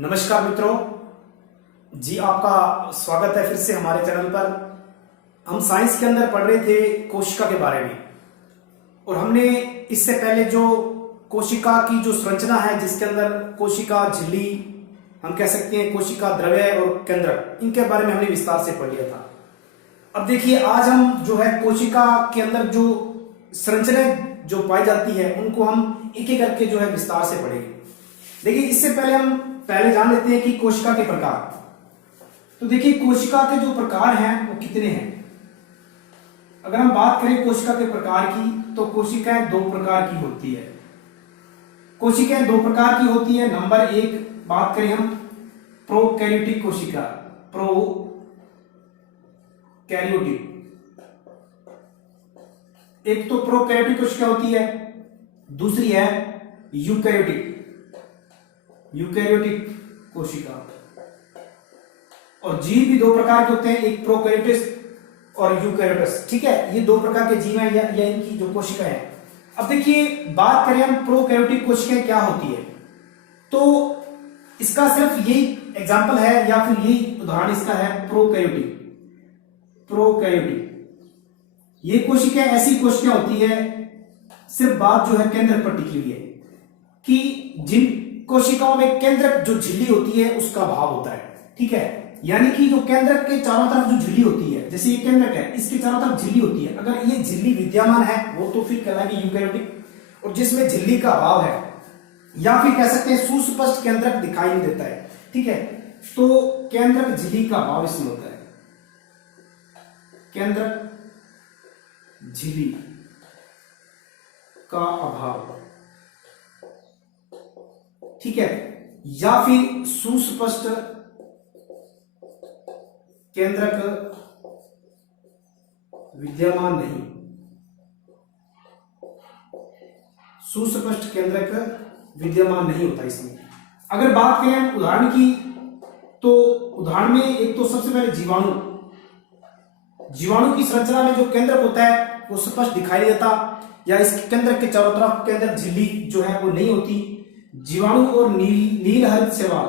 नमस्कार मित्रों जी, आपका स्वागत है फिर से हमारे चैनल पर। हम साइंस के अंदर पढ़ रहे थे कोशिका के बारे में, और हमने इससे पहले जो कोशिका की जो संरचना है, जिसके अंदर कोशिका झिल्ली, हम कह सकते हैं कोशिका द्रव्य और केंद्रक, इनके बारे में हमने विस्तार से पढ़ लिया था। अब देखिए, आज हम जो है कोशिका के अंदर जो संरचनाएं जो पाई जाती है उनको हम एक एक करके जो है विस्तार से पढ़ेंगे। देखिए, इससे पहले हम जान लेते हैं कि कोशिका के प्रकार। तो देखिए, कोशिका के जो प्रकार हैं वो कितने हैं। अगर हम बात करें कोशिका के प्रकार की, तो कोशिकाएं दो प्रकार की होती है। कोशिकाएं दो प्रकार की होती है। नंबर एक बात करें हम प्रोकैरियोटिक कोशिका, प्रोकैरियोटिक। एक तो प्रोकैरियोटिक कोशिका होती है, दूसरी है यूकैरियोटिक कोशिका। और जीव भी दो प्रकार के होते हैं, एक प्रोकैरियोटिस और यूकैरियोटिस। ठीक है, ये दो प्रकार के जीव हैं या इनकी जो कोशिका है। अब देखिए, बात करें हम प्रोकैरियोटिक कोशिकाएं क्या होती है, तो इसका सिर्फ यही एग्जांपल है या फिर यही उदाहरण इसका है प्रोकैरियोटिक। ये कोशिकाएं ऐसी कोशिकाएं होती है, सिर्फ बात जो है केंद्र पर टिकी हुई है कि जिन कोशिकाओं में केंद्रक जो झिल्ली होती है उसका अभाव होता है। ठीक है, यानी कि जो केंद्रक के चारों तरफ जो झिल्ली होती है, जैसे ये केंद्रक है, इसके चारों तरफ झिल्ली होती है, अगर ये झिल्ली विद्यमान है वो तो फिर कहलाएगी यूकैरियोटिक। और जिसमें झिल्ली का अभाव है या फिर कह सकते हैं सुस्पष्ट केंद्रक दिखाई नहीं देता है, ठीक है, तो केंद्रक झिल्ली का अभाव इसमें होता है। केंद्रक झिल्ली का अभाव, ठीक है, या फिर सुस्पष्ट केंद्रक विद्यमान नहीं, सुस्पष्ट केंद्रक विद्यमान नहीं होता इसमें। अगर बात करें उदाहरण की, तो उदाहरण में एक तो सबसे पहले जीवाणु की संरचना में जो केंद्रक होता है वो स्पष्ट दिखाई देता, या इस केंद्रक के चारों तरफ केंद्रक झिल्ली जो है वो नहीं होती। जीवाणु और नील हरित शैवाल,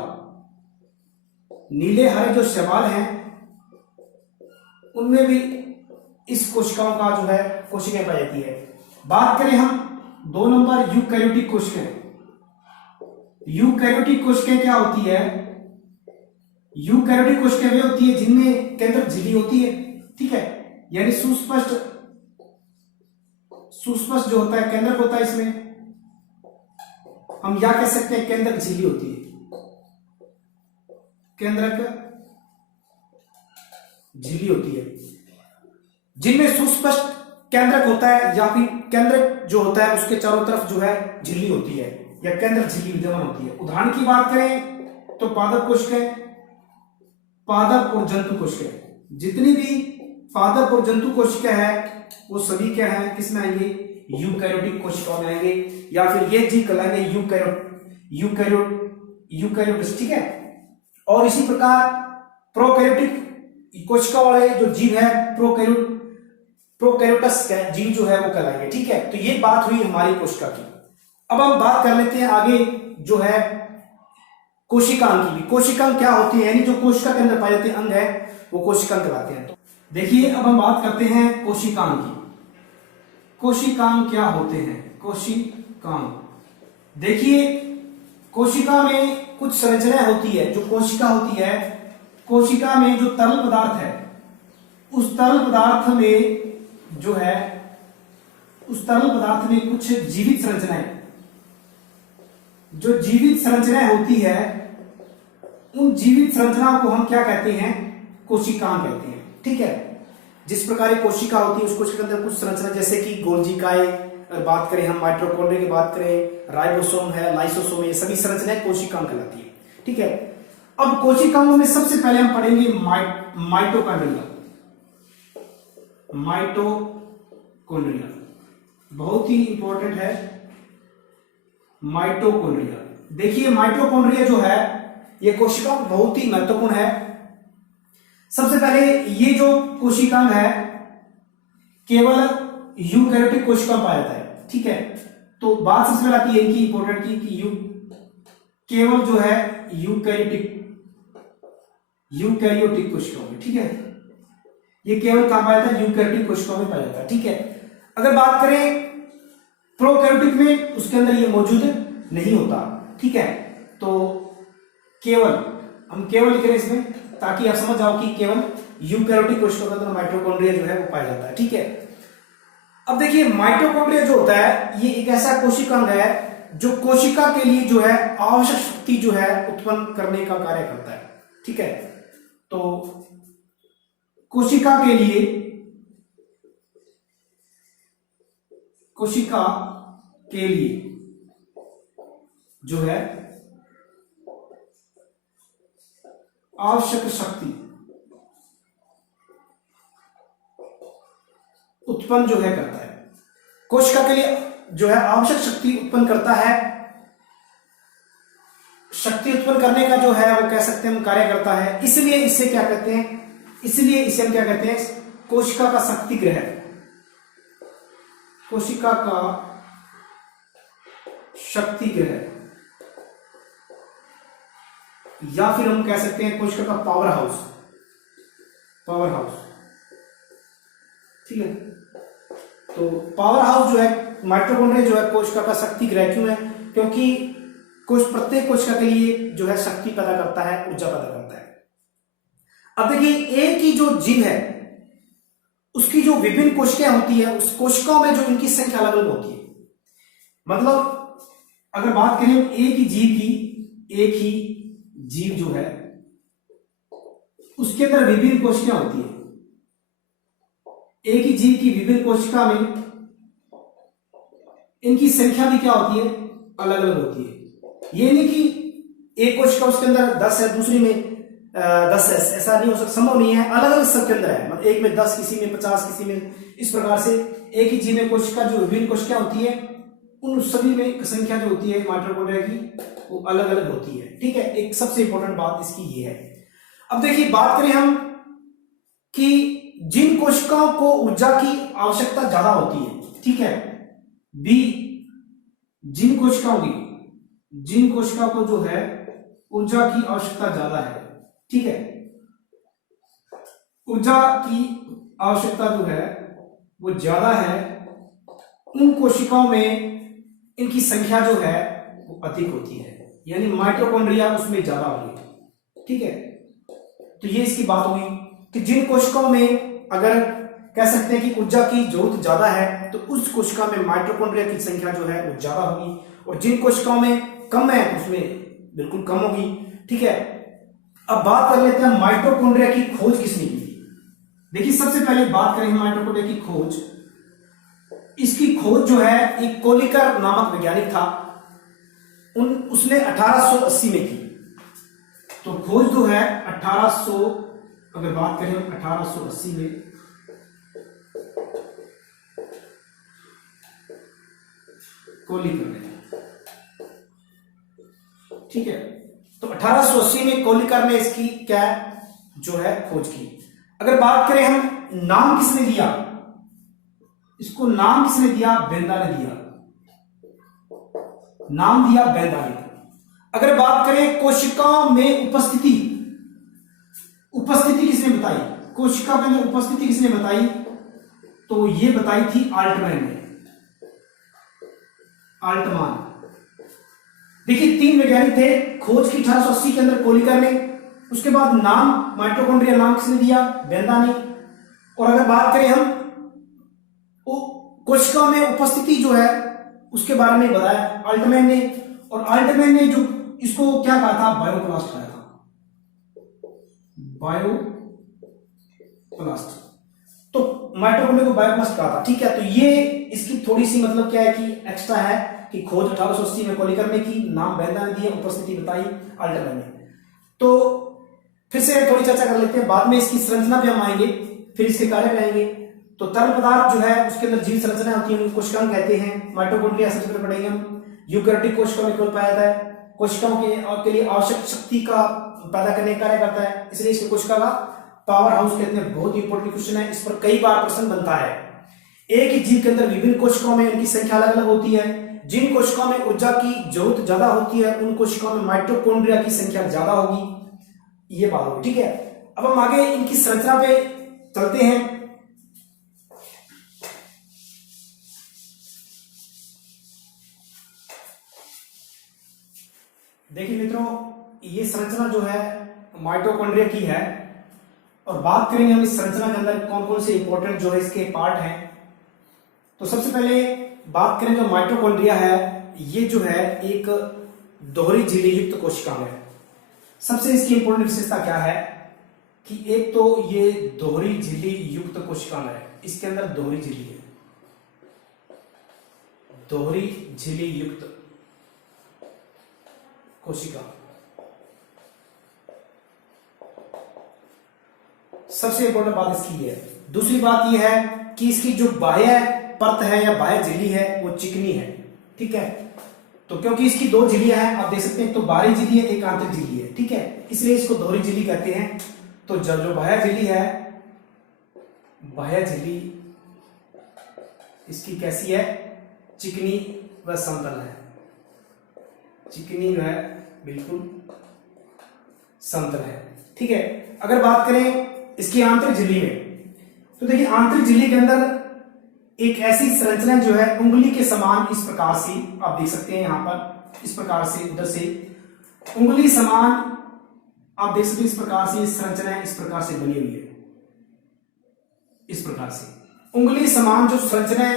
नीले हरे जो शैवाल हैं उनमें भी इस कोशिकाओं का जो है कोशिकाएं पाई जाती है। बात करें हम 2 नंबर यूकैरियोटिक कोशिकाएं। यूकैरियोटिक कोशिकाएं क्या होती है? यूकैरियोटिक कोशिकाएं वे होती है जिनमें केंद्रक झिल्ली होती है, ठीक है, यानी सुस्पष्ट जो होता है केंद्रक होता है, इसमें हम या कह सकते हैं केंद्रक झिल्ली होती है, केंद्रक झिल्ली होती है, जिनमें सुस्पष्ट केंद्रक होता है या फिर केंद्रक जो होता है उसके चारों तरफ जो है झिल्ली होती है या केंद्रक झिल्ली विद्यमान होती है। उदाहरण की बात करें तो पादप कोशिकाएं, पादप और जंतु कोशिकाएं, जितनी भी पादप और जंतु कोशिकाएं हैं वो सभी क्या है, किसमें आएंगे? यूकैरियोटिक कोशिकाओं में आएंगे, या फिर ये जीव कहलाएंगे यूकैरियोटिस, ठीक है। और इसी प्रकार प्रोकैरियोटिक कोशिका वाले जो जीव है प्रोकैरियोटस जीव जो है वो कहलाएंगे, ठीक है। तो ये बात हुई हमारी कोशिका की। अब हम बात कर लेते हैं आगे जो है कोशिकांग की भी। कोशिकांग क्या होती है, यानी जो कोशिका के अंदर पाए जाते अंग है वो कोशिकांग कहलाते हैं। देखिए, अब हम बात करते हैं कोशिकांग की। कोशिकांग क्या होते हैं? कोशिकांग, देखिए, कोशिका में कुछ संरचनाएं होती है। जो कोशिका होती है, कोशिका में जो तरल पदार्थ है, उस तरल पदार्थ में जो है, उस तरल पदार्थ में कुछ जीवित संरचनाएं, जो जीवित संरचनाएं होती है, उन जीवित संरचनाओं को हम क्या कहते हैं? कोशिकांग कहते हैं, ठीक है। जिस प्रकार कोशिका होती है, उस कोशिका के अंदर कुछ संरचना, जैसे कि गोल्जिकाए, अगर बात करें हम माइटोकॉन्ड्रिया की बात करें, राइबोसोम है, लाइसोसोम है, ये सभी संरचनाएं कोशिकांग कहलाती है, ठीक है। अब कोशिकाओं में सबसे पहले हम पढ़ेंगे माइटोकॉन्ड्रिया। माइटोकॉन्ड्रिया बहुत ही इंपॉर्टेंट है, माइटोकॉन्ड्रिया। देखिए, माइटोकॉन्ड्रिया जो है ये कोशिका बहुत ही महत्वपूर्ण है। सबसे पहले ये जो कोशिकांग है केवल यूकैरियोटिक कोशिका में पाया जाता है, ठीक है। तो बात सबसे पहले आती है इनकी इंपॉर्टेंट की केवल जो है यूकैरियोटिक कोशिकाओं में, ठीक है। ये केवल कहां पाया जाता है? यूकैरियोटिक कोशिकाओं में पाया जाता है, ठीक है। अगर बात करें प्रोकैरियोटिक में, उसके अंदर ये मौजूद नहीं होता, ठीक है। तो हम केवल लिख रहे हैं इसमें, ताकि आप समझ जाओ कि केवल यूकैरियोटिक कोशिकाओं के अंदर माइटोकॉन्ड्रिया जो है वो पाया जाता है, ठीक है। अब देखिए माइटोकॉन्ड्रिया जो होता है, ये एक ऐसा कोशिकांग है जो कोशिका के लिए जो है आवश्यक शक्ति जो है उत्पन्न करने का कार्य करता है, ठीक है। तो कोशिका के लिए जो है आवश्यक शक्ति उत्पन्न जो है करता है, कोशिका के लिए जो है आवश्यक शक्ति उत्पन्न करता है। शक्ति उत्पन्न करने का जो है वो कह सकते हैं हम कार्य करता है, इसलिए इसे क्या कहते हैं? इसलिए इसे हम क्या कहते हैं? कोशिका का शक्ति ग्रह, कोशिका का शक्ति ग्रह, या फिर हम कह सकते हैं कोशिका का पावर हाउस, ठीक है। तो पावर हाउस जो है माइटोकॉन्ड्रिया जो है कोशिका का शक्ति ग्रह क्यों है? क्योंकि प्रत्येक कोशिका के लिए जो है शक्ति पैदा करता है, ऊर्जा पैदा करता है। अब देखिए एक ही जो जीव है उसकी जो विभिन्न कोशिकाएं होती है, उस कोशिकाओं में जो इनकी संख्या अलग अलग होती है। मतलब अगर बात करें एक ही जीव जो है उसके अंदर विभिन्न कोशिकाएं होती है, एक ही जीव की विभिन्न कोशिका में इनकी संख्या भी क्या होती है? अलग अलग होती है। ये नहीं कि एक कोशिका उसके अंदर 10 है, दूसरी में 10 है, ऐसा नहीं हो सकता, संभव नहीं है। अलग अलग सबके अंदर है, मतलब एक में 10, किसी में 50, किसी में, इस प्रकार से एक ही जीव में कोशिका जो विभिन्न कोशिकाएं होती है उन सभी में संख्या जो होती है माइटोकॉन्ड्रिया की वो अलग अलग होती है, ठीक है। एक सबसे इंपॉर्टेंट बात इसकी ये है। अब देखिए बात करें हम कि जिन कोशिकाओं को ऊर्जा की आवश्यकता ज्यादा होती है, ठीक है, जिन कोशिकाओं को जो है ऊर्जा की आवश्यकता ज्यादा है, ठीक है, ऊर्जा की आवश्यकता जो है वो ज्यादा है, उन कोशिकाओं में इनकी संख्या जो है वो अधिक होती है, यानी माइटोकॉन्ड्रिया उसमें ज्यादा होगी, ठीक है। तो ये इसकी बात हुई कि जिन कोशिकाओं में अगर कह सकते हैं कि ऊर्जा की जरूरत ज्यादा है तो उस कोशिका में माइटोकॉन्ड्रिया की संख्या जो है वो ज्यादा होगी, और जिन कोशिकाओं में कम है उसमें बिल्कुल कम होगी, ठीक है। अब बात कर लेते हैं माइटोकॉन्ड्रिया की खोज किसने की थी। देखिए सबसे पहले बात करें माइटोकॉन्ड्रिया की खोज, इसकी खोज जो है एक कोलिकर नामक वैज्ञानिक था, उसने 1880 में की। तो खोज जो है 1800, अगर बात करें 1880 में कोलिकर ने, ठीक है। तो 1880 में कोलिकर ने इसकी क्या जो है खोज की। अगर बात करें हम नाम किसने दिया, इसको नाम किसने दिया? बेंदा ने दिया, नाम दिया बेंदा ने। अगर बात करें कोशिकाओं में उपस्थिति किसने बताई? कोशिका में उपस्थिति किसने बताई? तो ये बताई थी आल्टमैन ने, आल्टमान। देखिए 3 वैज्ञानिक थे, खोज की 1880 के अंदर कोलिकर ने, उसके बाद नाम माइटोकॉन्ड्रिया नाम किसने दिया? बेंदा ने। और अगर बात करें हम कोशिकाओं में उपस्थिति जो है उसके बारे में बताया आल्टमैन ने, और आल्टमैन ने जो इसको क्या कहा था? बायोप्लास्ट कहा था, बायोप्लास्ट। तो माइटोकॉन्ड्रिया को बायोप्लास्ट कहा था, ठीक है। तो ये इसकी थोड़ी सी मतलब क्या है कि एक्स्ट्रा है कि खोज 1880 में कोलिकर ने की, नाम बेंदा ने दिया, उपस्थिति बताई आल्टमैन ने। तो फिर से थोड़ी चर्चा कर लेते हैं, बाद में इसकी संरचना पे हम आएंगे, फिर इसके कार्य पे आएंगे। तो तरल पदार्थ जो है उसके अंदर जीव संरचना होती है, कोशिकांग कहते हैं। माइटोकॉन्ड्रिया सबसे पहले पढ़ेंगे हम। यूकैरियोटिक कोशिकाओं में केवल पाया जाता है, कोशिकाओं के लिए आवश्यक शक्ति का पैदा करने का कार्य करता है, इसलिए इसको कोशिका का पावर हाउस कहते हैं। बहुत इंपॉर्टेंट क्वेश्चन है, इस पर कई बार प्रश्न बनता है। एक ही जीव के अंदर विभिन्न कोशिकाओं में इनकी संख्या अलग अलग होती है, जिन कोशिकाओं में ऊर्जा की जरूरत ज्यादा होती है उन कोशिकाओं में माइटोकॉन्ड्रिया की संख्या ज्यादा होगी, ये बात होगी। ठीक है, अब हम आगे इनकी संरचना पे चलते हैं। देखिए मित्रों, ये संरचना जो है माइटोकॉन्ड्रिया की है, और बात करेंगे हम इस संरचना के अंदर कौन कौन से इंपॉर्टेंट जो है इसके पार्ट हैं। तो सबसे पहले बात करें जो माइटोकॉन्ड्रिया है, ये जो है एक दोहरी झिल्ली युक्त कोशिका है। सबसे इसकी इंपॉर्टेंट विशेषता क्या है कि एक तो ये दोहरी झिल्ली युक्त कोशिका है, इसके अंदर दोहरी झिल्ली है, दोहरी झिल्ली युक्त कोशिका। सबसे इंपॉर्टेंट बात इसकी है। दूसरी बात यह है कि इसकी जो बाह्य परत है या बाह्य झिल्ली है वो चिकनी है। ठीक है, तो क्योंकि इसकी दो झिल्लियां हैं, आप देख सकते हैं, एक तो बाहरी झिल्ली है, एक आंतरिक झिल्ली है। ठीक है, इसलिए इसको दोहरी झिल्ली कहते हैं। तो जब जो बाह्य झिल्ली है, बाह्य झिल्ली इसकी कैसी है, चिकनी व समतल है, चिकनी जो है बिल्कुल समतल है। ठीक है, अगर बात करें इसकी आंतरिक झिल्ली में, तो देखिए आंतरिक झिल्ली के अंदर एक ऐसी संरचना जो है उंगली के समान, इस प्रकार से आप देख सकते हैं, यहां पर इस प्रकार से, उधर से उंगली समान आप देख सकते हैं, इस प्रकार से संरचना इस प्रकार से बनी हुई है। इस प्रकार से उंगली समान जो संरचना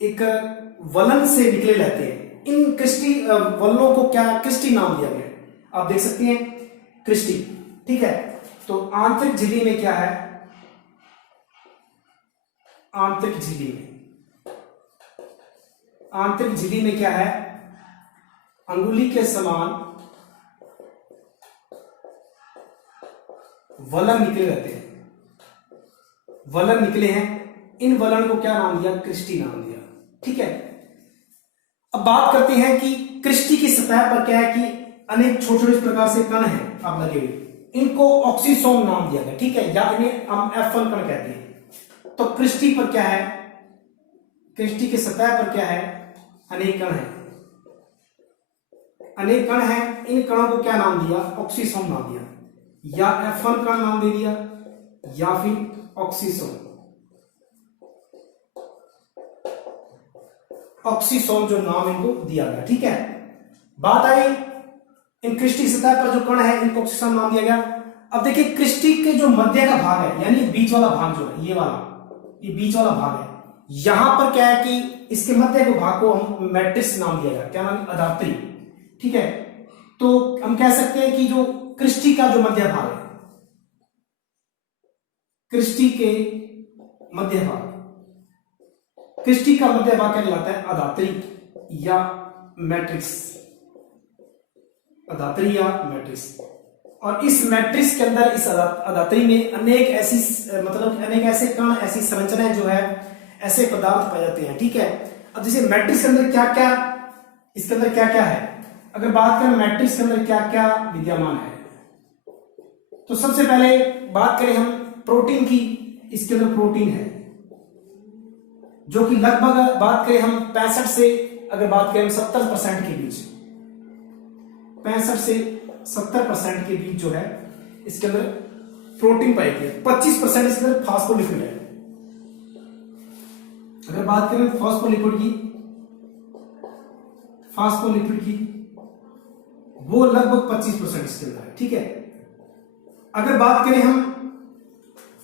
एक वलन से निकले रहते हैं, इन क्रिस्टी वलनों को क्या क्रिस्टी नाम दिया गया, आप देख सकते हैं, क्रिस्टी। ठीक है, तो आंतरिक झिल्ली में क्या है, आंतरिक झिल्ली में, आंतरिक झिल्ली में क्या है, अंगुली के समान वलन निकले रहते हैं, वलन निकले हैं, इन वलन को क्या नाम दिया, क्रिस्टी नाम दिया। ठीक है, अब बात करते हैं कि क्रिस्टी की सतह पर क्या है कि अनेक छोटे छोटे इस प्रकार से कण हैं आप लगे हुए, इनको ऑक्सीसोम नाम दिया गया। ठीक है, या इन्हें हम F1 कण कहते हैं। तो क्रिस्टी पर क्या है, क्रिस्टी की सतह पर क्या है, अनेक कण है, अनेक कण है, इन कणों को क्या नाम दिया, ऑक्सीसोम नाम दिया, या F1 कण नाम दे दिया, या फिर ऑक्सीसोम, ऑक्सीसोम जो नाम इनको दिया गया। ठीक है, बात आई इन क्रिस्टी सतह पर जो कण है इनको ऑक्सीसोम नाम दिया गया। अब देखिए क्रिस्टी के जो मध्य का भाग है, यानी बीच वाला भाग जो है, ये वाला, ये बीच वाला भाग है, यहां पर क्या है कि इसके मध्य के भाग को हम मैट्रिक्स नाम दिया गया, क्या नाम, अधात्री। ठीक है, तो हम कह सकते हैं कि जो क्रिस्टी का जो मध्य भाग है, क्रिस्टी के मध्य भाग, क्रिस्टी का मध्य भाग क्या कहलाता है, अधात्री या मैट्रिक्स, अधात्री या मैट्रिक्स। और इस मैट्रिक्स के अंदर, इस अधात्री में अनेक ऐसी मतलब अनेक ऐसे कण, ऐसी संरचनाएं जो है, ऐसे पदार्थ पाए जाते हैं। ठीक है, अब जैसे मैट्रिक्स के अंदर क्या क्या, इसके अंदर क्या क्या है, अगर बात करें मैट्रिक्स के अंदर क्या क्या विद्यमान है, तो सबसे पहले बात करें हम प्रोटीन की, इसके अंदर प्रोटीन है जो कि लगभग बात करें हम 65 से, अगर बात करें 70% के बीच, 65 से 70% के बीच जो है इसके अंदर प्रोटीन पाई गई है। 25% इसके अंदर फास्फोलिपिड है। अगर बात करें फास्फोलिपिड की, फास्फोलिपिड की वो लगभग 25% इसके अंदर है। ठीक है, अगर बात करें हम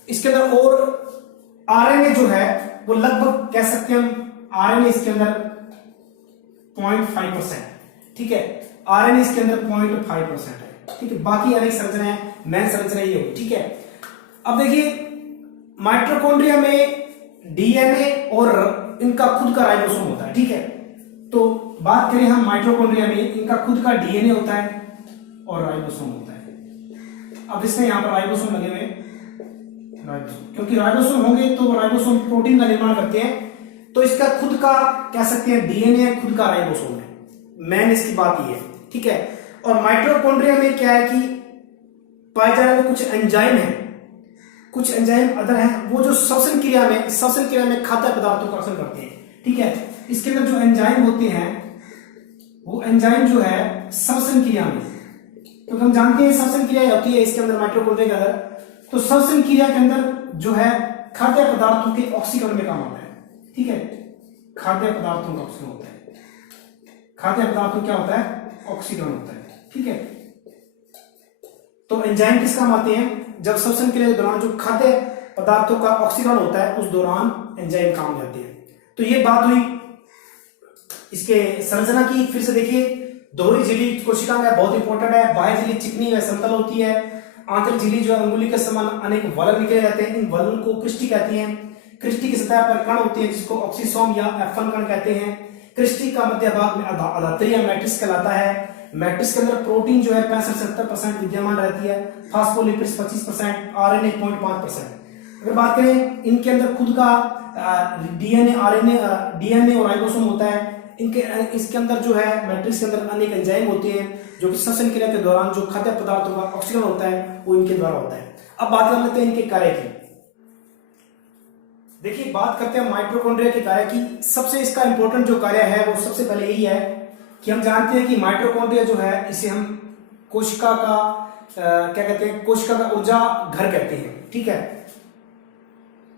इसके अंदर और आरएनए जो है वो लगभग कह सकते हैं हम, आरएनए इसके अंदर 0.5%। ठीक है, आरएनए इसके अंदर 0.5% है। ठीक है, बाकी अनेक संरचनाएं, मेन संरचना ये होगी। ठीक है, अब देखिए माइटोकॉन्ड्रिया में डीएनए और इनका खुद का राइबोसोम होता है। ठीक है, तो बात करें हम माइटोकॉन्ड्रिया में इनका खुद का डीएनए होता है और राइबोसोम होता है। अब इसमें यहां पर राइबोसोम लगे हुए, राइबोसोम, क्योंकि राइबोसोम होंगे तो राइबोसोम प्रोटीन का निर्माण करते हैं, तो इसका खुद का कह सकते हैं डीएनए, खुद का राइबोसोम है। मेन इसकी बात ये है। ठीक है, और माइटोकॉन्ड्रिया में क्या है कि पाए जाने वाले कुछ एंजाइम है, कुछ एंजाइम अदर हैं, वो जो श्वसन क्रिया में खाद्य पदार्थों को अक्सर करते हैं। ठीक है, इसके अंदर जो एंजाइम होते हैं वो एंजाइम जो है श्वसन क्रिया में, तो हम जानते हैं श्वसन क्रिया होती है इसके अंदर माइटोकॉन्ड्रिया के अंदर, तो श्वसन क्रिया के अंदर जो है खाद्य पदार्थों के ऑक्सीकरण में काम आता है। ठीक है, खाद्य पदार्थों का ऑक्सीकरण होता है, खाद्य पदार्थों क्या होता है, ऑक्सीकरण होता है। ठीक है, तो एंजाइम किस काम आते हैं, जब श्वसन क्रिया के दौरान जो खाद्य पदार्थों का ऑक्सीकरण होता है उस दौरान एंजाइम काम आते हैं। तो ये बात हुई इसके संरचना की। फिर से देखिए, दोहरी झिल्ली कोशिका में बहुत इंपॉर्टेंट है। बाह्य झिल्ली चिकनी व समतल होती है। आंतरिक झिल्ली जो अंगुली के समान अनेक वलय निकले रहते हैं, इन वलयों को क्रिस्टी कहती हैं। क्रिस्टी की सतह पर कण होते हैं जिसको ऑक्सीसोम या F1 कण कहते हैं। क्रिस्टी का मध्य भाग में अधात्री या मैट्रिक्स कहलाता है। मैट्रिक्स के अंदर प्रोटीन जो है 65-70% विद्यमान रहती है, फास्फोलिपिड्स 25%, आरएनए 0.5%। अगर बात करें इनके अंदर खुद का डीएनए, आरएनए, डीएनए और राइबोसोम होता है। इसके अंदर जो है मैट्रिक्स के अंदर अनेक एंजाइम होते हैं जो कि श्वसन क्रिया के दौरान जो खाद्य पदार्थों का ऑक्सीकरण होता है वो इनके द्वारा होता है। अब बात कर लेते हैं इनके कार्य की। देखिए, बात करते हैं माइटोकॉन्ड्रिया के कार्य की। सबसे इसका इंपॉर्टेंट जो कार्य है वो सबसे पहले यही है कि हम जानते हैं कि माइटोकॉन्ड्रिया जो है इसे हम कोशिका का क्या कहते हैं, कोशिका का ऊर्जा घर कहते हैं। ठीक है,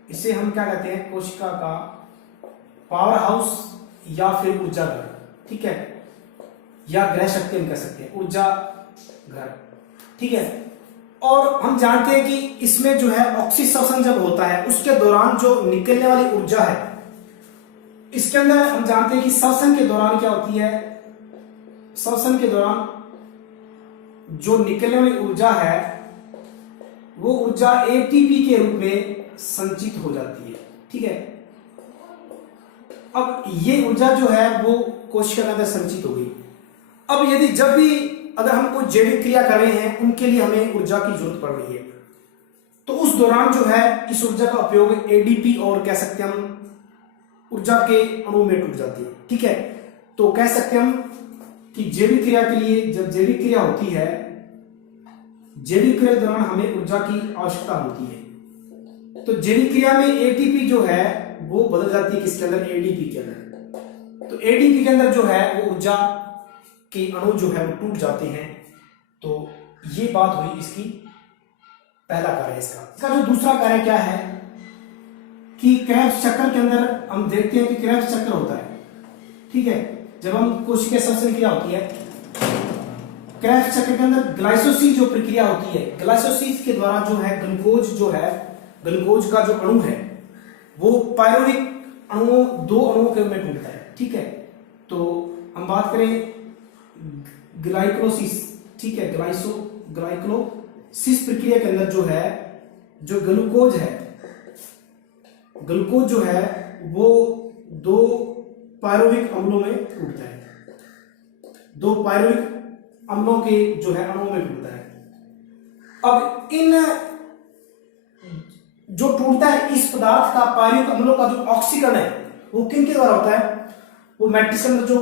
इसे हम क्या कहते हैं, कोशिका का पावर हाउस या फिर ऊर्जा घर। ठीक है, या ग्रह शक्ति हम कह सकते हैं, ऊर्जा घर। ठीक है, और हम जानते हैं कि इसमें जो है ऑक्सीश्वसन जब होता है उसके दौरान जो निकलने वाली ऊर्जा है, इसके अंदर हम जानते हैं कि श्वसन के दौरान क्या होती है, श्वसन के दौरान जो निकलने वाली ऊर्जा है वो ऊर्जा एटीपी के रूप में संचित हो जाती है। ठीक है, अब ये ऊर्जा जो है वो कोशिका के अंदर संचित हो गई। अब यदि जब भी अगर हम कोई जैविक क्रिया कर रहे हैं उनके लिए हमें ऊर्जा की जरूरत पड़ रही है, तो उस दौरान जो है इस ऊर्जा का उपयोग एडीपी और कह सकते हैं हम ऊर्जा के अणु में टूट जाती है। ठीक है, तो कह सकते हैं हम कि जैविक क्रिया के लिए जब जैविक क्रिया होती है, जैविक क्रिया के दौरान हमें ऊर्जा की आवश्यकता होती है। तो जैविक क्रिया में एटीपी जो है वो बदल जाती है किसके अंदर, एडीपी के अंदर। तो एडीपी के अंदर जो है वो ऊर्जा के अणु जो है वो टूट जाते हैं। तो ये बात हुई इसकी पहला कार्य। इसका जो दूसरा कार्य क्या है कि क्रेब्स चक्र के अंदर हम देखते हैं कि क्रेब्स चक्र होता है। ठीक है, जब हम कोशिका श्वसन क्रिया होती है, क्रेब्स चक्र के अंदर ग्लाइसोसिस जो प्रक्रिया होती है, ग्लाइसोसिस के द्वारा जो है ग्लूकोज जो है, ग्लूकोज का जो अणु है वो पायरुविक अणुओं, दो अणुओं के रूप में टूटता है। ठीक है, तो हम बात करें ग्लाइकोलिसिस। ठीक है, ग्लाइकोलिसिस प्रक्रिया के अंदर जो है जो ग्लूकोज है, ग्लूकोज जो है वो दो पायरुविक अम्लों में टूटता है, दो पायरुविक अम्लों के जो है अणुओं में टूटता है। अब इन जो टूटता है इस पदार्थ का, पायरुविक अम्लों का जो ऑक्सीकरण है वो किन के द्वारा होता है, वो मैट्रिक्स के अंदर जो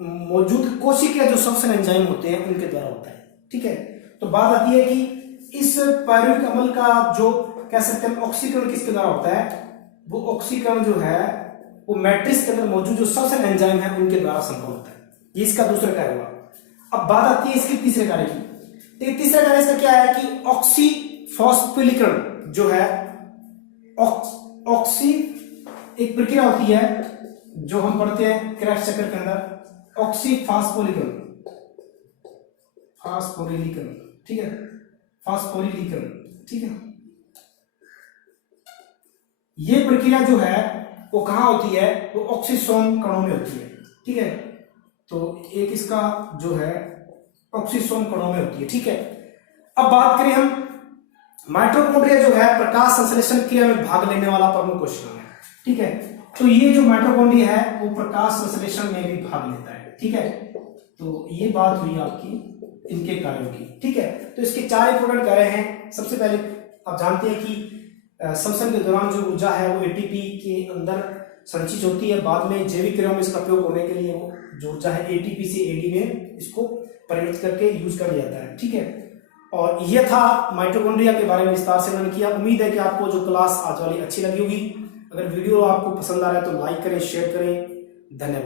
मौजूद कोशिका जो श्वसन एंजाइम होते हैं उनके द्वारा होता है। ठीक है, तो बात आती है कि इस पायरुविक अम्ल का जो कह सकते हैं ऑक्सीकरण किसके द्वारा होता है, वो ऑक्सीकरण जो है वो मैट्रिक्स के अंदर मौजूद जो श्वसन एंजाइम है उनके द्वारा संभव होता है। ये इसका दूसरा कार्य हुआ। अब बात आती है इसके तीसरे कार्य की। तो तीसरा कार्य इसका क्या है कि ऑक्सीफॉस्फोरिलीकरण जो है, ऑक्सी एक प्रक्रिया होती है जो हम पढ़ते हैं क्रेब्स चक्र के अंदर, ऑक्सीफॉस्फोरिलीकरण, फास्फोरिलीकरण। ठीक है, फास्फोरिलीकरण। ठीक है, ये प्रक्रिया जो है वो कहां होती है, वो ऑक्सीसोम कणों में होती है। ठीक है, तो एक इसका जो है ऑक्सीसोम कणों में होती है। ठीक है, अब बात करें हम माइटोकॉन्ड्रिया जो है प्रकाश संश्लेषण क्रिया में भाग लेने वाला प्रमुख कोशिका है। ठीक है, तो ये जो माइटोकॉन्ड्रिया है वो प्रकाश संश्लेषण में भी भाग लेता है। ठीक है, तो ये बात हुई आपकी इनके कार्यों की। ठीक है, तो इसके चार इंपॉर्टेंट कार्य हैं। सबसे पहले आप जानते हैं कि श्वसन के दौरान जो ऊर्जा है वो एटीपी के अंदर संचित होती है, बाद में जैविक क्रियाओं में इसका उपयोग होने के लिए वो जो ऊर्जा है एटीपी से एडी में इसको परिवर्तित करके यूज कर लिया जाता है। ठीक है, और यह था माइटोकॉन्ड्रिया के बारे में विस्तार से मैंने किया। उम्मीद है कि आपको जो क्लास आज वाली अच्छी लगी होगी। अगर वीडियो आपको पसंद आ रहा है तो लाइक करें, शेयर करें, धन्यवाद।